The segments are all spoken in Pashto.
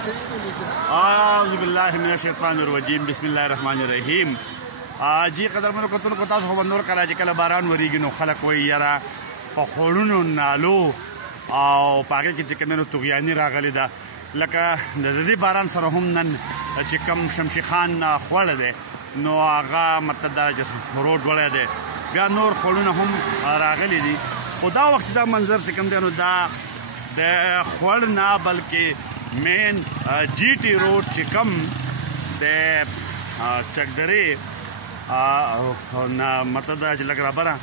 اعوذ بالله من الشیطان الرجیم بسم الله الرحمن الرحیم. جی قدرمنو کتونو کو تاسو خو نور کله چې کله باران وریږي نو خلک وایي یاره په خورونو نالو او پاګه کې چې کومو توغیانی راغلی ده لکه د دې باران سره هم نن چې کم شمشي خان خوړ ده نو هغه مطلب دا چې روډ وړی دی بیا نور خورونه هم راغلي دي خو دا وخت دا منظر چې کوم دی نو دا د خوړ نه بلکې مین جی ټي روډ چې کم د چکدرې مطلب دا چې لږ رابره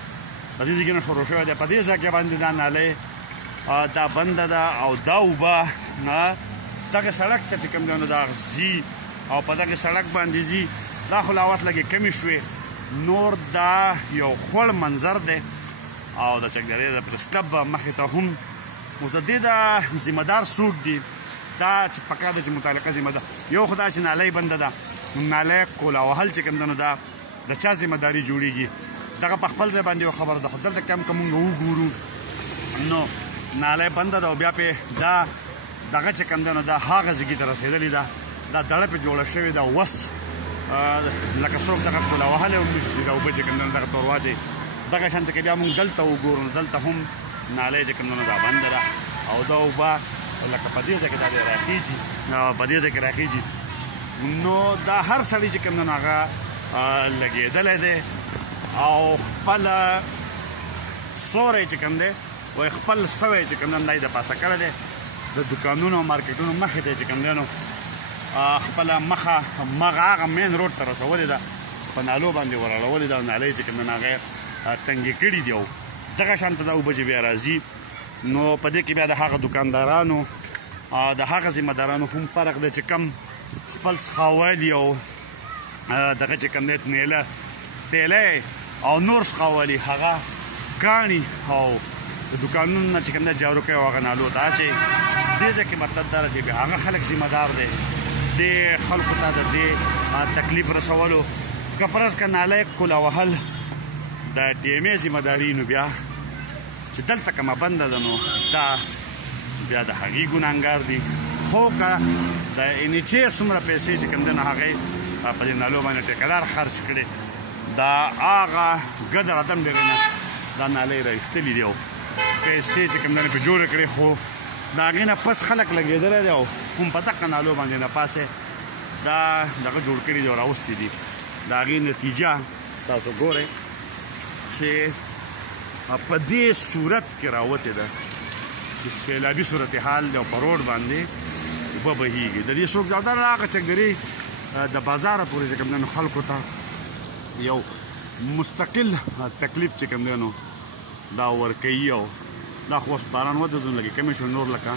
په دې ځای کې نه شروع شوی دی په دې ځای کې باندې دا نالۍ دا بنده ده او دا اوبه دغه سړک ته چې کوم دی نو دا ځي او په دغه سړک باندې ځي دا خو لا وخت لږې کمې شوې نور دا یو خوړ منظر دی او د چکدرې د پریس کلب مخې ته هم اوس د دې د ذمه دار څوک دي دا چې پکار ده چې متعلقه ذمه دار یو خو داسې نالۍ بنده ده نالۍ کولا وهل چې کوم دی نو دا د چا ذمه داري جوړېږي دغه په خپل ځای باندې یو خبره ده خو دلته کم که مونږ وګورو نو نالۍ بنده ده او بیا پې دا دغه چې کوم دی نو دا هغه ځګي ته رسېدلې ده دا دړه پې جوړه شوې ده وس لکه څوک دغه کولا وهلی چې دا اوبه چې کوم دی نو دغه ته ورواچوي دغه شانته کې بیا مونږ دلته وګورو نو دلته هم نالۍ چې کوم دی نو دا بنده ده او دا اوبه لکه په دې ځای کې دا دی راخېږي په دې ځای کې راخېږي نو دا هر سړی چې کوم دی نو هغه لګېدلی دی او خپله سوری چې کوم دی وایي خپل سوی چې کوم دی دا یې د پاسه کړی دی د دوکانونو او مارکیټونو مخې ته چې کوم دی نو خپله مخه هغه مین روډ ته رسولې ده په نالو باندې وراړولې ده او نالۍ چې کوم دی نو هغه یې تنګې کړي دي او دغه شانته دا اوبه چې بیا راځي نو په دې کې بیا د هغه دوکاندارانو د هغه ذمه دارانو هم فرق دی چې کم خپل څښاولي او دغه چې کوم دی نیله تیلی او نور څښاولي هغه کاڼي او د دوکانونو نه چې کوم دی جارو کوي او هغه نالو ته اچوي دې ځای کې مطلب دا دی بیا هغه خلک ذمه دار دی دې خلکو ته د دې تکلیف رسولو که فرض که نالۍ کولا وهل د ټیمې ذمه داري نو بیا چې دلته کومه بنده ده نو دا بیا د هغې ګناهګار دي خو که د انیچې څومره پیسې چې کوم دی نو هغې په دې نالو باندې ټیکهدار خرچ کړي دا هغه ګدر عدم ډېرې نه دا نالۍ راایستلي دي او پیسې چې کوم دی نو پرې جوړې کړې خو د هغې نه پس خلک لګېدلی دی او هم په دغه نالو باندې نه پاسې دا دغه جوړ کړي دي او راوستي دي د هغې نتیجه تاسو ګورئ چې په دې صورت کې راوتې ده چې سیلابي صورتحال دی او په روډ باندې اوبه بهیږي د دې څوک دا هغه چکدرې د بازاره پورې چې کوم دی نو خلکو ته یو مستقل تکلیف چې کوم دی نو دا ورکوي او دا خو اوس باران ودرېدو نو لکه کمې شوې نور لکه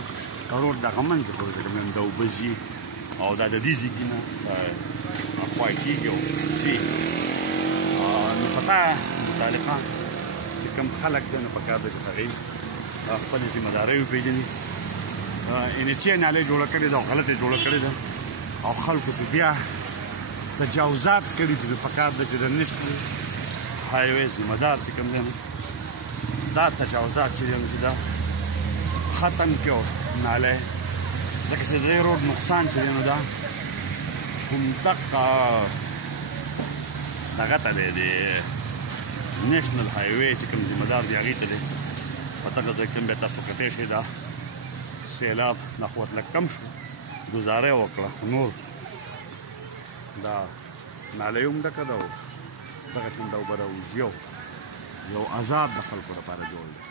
روډ دغه منځه پورې چې کوم دی نو دا اوبه ځي او دا د دې ځګي نه خوای کېږي او ځي نو په تا متعلقه چې کوم خلک دی نو پکار ده چې هغوی خپلې ذمه دارۍ وپېژني انیچې نالۍ جوړه کړې ده او غلطه جوړه کړې ده او خلکو ته بیا تجاوزات کړي دي پکار ده چې د نیشنل هایوې ذمه دار چې کوم دی نو دا تجاوزات چې دی نو چې دا ختم کړي او نالۍ ځکه چې د دې روډ نقصان چې دی نو دا همدغه دغه ته دی د نیشنل هایوې چې کوم ذمه دار دی هغې ته دی په دغه ځای کې بیا تاسو کتلی شئ دا سیلاب دا خو ورته لږ کم شو ګزاره یې وکړه نور دا نالۍ هم ډکه ده او دغه شان دا اوبه راوځي یو عذاب د خلکو لپاره جوړ دی